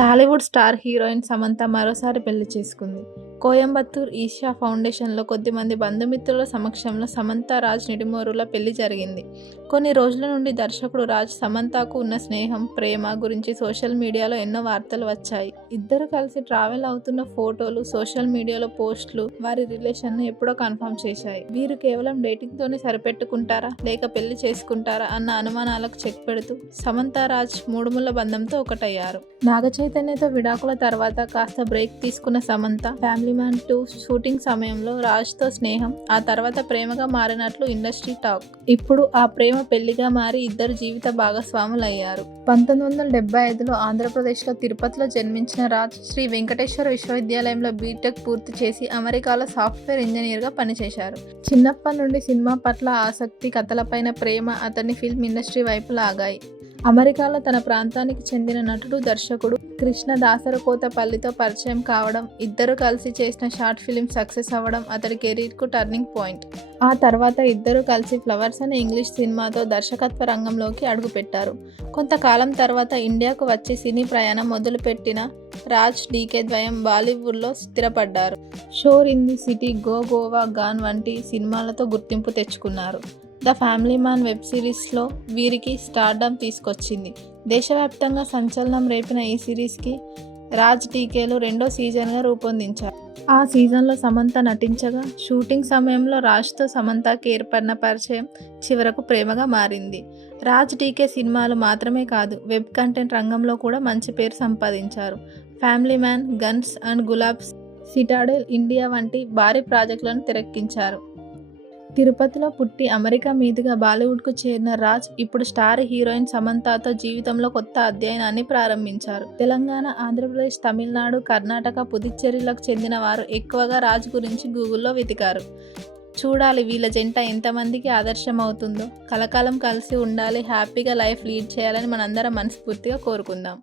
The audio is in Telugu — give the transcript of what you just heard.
టాలీవుడ్ స్టార్ హీరోయిన్ సమంత మరోసారి పెళ్లి చేసుకుంది. కోయంబత్తూర్ ఈషా ఫౌండేషన్లో కొద్దిమంది బంధుమిత్రుల సమక్షంలో సమంత రాజ్ నిడిమోరుల పెళ్లి జరిగింది. కొన్ని రోజుల నుండి దర్శకుడు రాజ్ సమంతకు ఉన్న స్నేహం, ప్రేమ గురించి సోషల్ మీడియాలో ఎన్నో వార్తలు వచ్చాయి. ఇద్దరు కలిసి ట్రావెల్ అవుతున్న ఫోటోలు, సోషల్ మీడియాలో పోస్టులు వారి రిలేషన్ను ఎప్పుడో కన్ఫర్మ్ చేశాయి. వీరు కేవలం డేటింగ్తోనే సరిపెట్టుకుంటారా లేక పెళ్లి చేసుకుంటారా అన్న అనుమానాలకు చెక్ పెడుతూ సమంత రాజ్ మూడుముళ్ల బంధంతో ఒకటయ్యారు. నాగ చైతన్యతో విడాకుల తర్వాత కాస్త బ్రేక్ తీసుకున్న సమంత ఫ్యామిలీ మ్యాన్ 2 షూటింగ్ సమయంలో రాజ్తో స్నేహం, ఆ తర్వాత ప్రేమగా మారినట్లు ఇండస్ట్రీ టాక్. ఇప్పుడు ఆ ప్రేమ పెళ్లిగా మారి ఇద్దరు జీవిత భాగస్వాములయ్యారు. 1975లో ఆంధ్రప్రదేశ్లో తిరుపతిలో జన్మించిన రాజ్ శ్రీ వెంకటేశ్వర విశ్వవిద్యాలయంలో బీటెక్ పూర్తి చేసి అమెరికాలో సాఫ్ట్వేర్ ఇంజనీర్గా పనిచేశారు. చిన్నప్పటి నుండి సినిమా పట్ల ఆసక్తి, కథలపైన ప్రేమ అతన్ని ఫిల్మ్ ఇండస్ట్రీ వైపు లాగాయి. అమెరికాలో తన ప్రాంతానికి చెందిన నటుడు, దర్శకుడు కృష్ణ దాసరకోతపల్లితో పరిచయం కావడం, ఇద్దరు కలిసి చేసిన షార్ట్ ఫిలిం సక్సెస్ అవ్వడం అతడి కెరీర్కు టర్నింగ్ పాయింట్. ఆ తర్వాత ఇద్దరు కలిసి ఫ్లవర్స్ అనే ఇంగ్లీష్ సినిమాతో దర్శకత్వ రంగంలోకి అడుగుపెట్టారు. కొంతకాలం తర్వాత ఇండియాకు వచ్చి సినీ ప్రయాణం మొదలుపెట్టిన రాజ్, డీకే ద్వయం బాలీవుడ్లో స్థిరపడ్డారు. Shor in the city, go Goa, gone వంటి సినిమాలతో గుర్తింపు తెచ్చుకున్నారు. ద ఫ్యామిలీ మ్యాన్ వెబ్ సిరీస్లో వీరికి స్టార్డమ్ తీసుకొచ్చింది. దేశవ్యాప్తంగా సంచలనం రేపిన ఈ సిరీస్కి రాజ్, డీకేలు 2వ సీజన్గా రూపొందించారు. ఆ సీజన్లో సమంత నటించగా షూటింగ్ సమయంలో రాజ్తో సమంతకి ఏర్పడిన పరిచయం చివరకు ప్రేమగా మారింది. రాజ్, డీకే సినిమాలు మాత్రమే కాదు, వెబ్ కంటెంట్ రంగంలో కూడా మంచి పేరు సంపాదించారు. Family man, guns and Gulaabs, Citadel India వంటి భారీ ప్రాజెక్టులను తెరకెక్కించారు. తిరుపతిలో పుట్టి అమెరికా మీదుగా బాలీవుడ్కు చేరిన రాజ్ ఇప్పుడు స్టార్ హీరోయిన్ సమంతతో జీవితంలో కొత్త అధ్యాయాన్ని ప్రారంభించారు. తెలంగాణ, ఆంధ్రప్రదేశ్, తమిళనాడు, కర్ణాటక, పుదుచ్చేరిలకు చెందిన వారు ఎక్కువగా రాజ్ గురించి గూగుల్లో వెతికారు. చూడాలి వీళ్ళ జంట ఎంతమందికి ఆదర్శం అవుతుందో. కలకాలం కలిసి ఉండాలి, హ్యాపీగా లైఫ్ లీడ్ చేయాలని మనందరం మనస్ఫూర్తిగా కోరుకుందాం.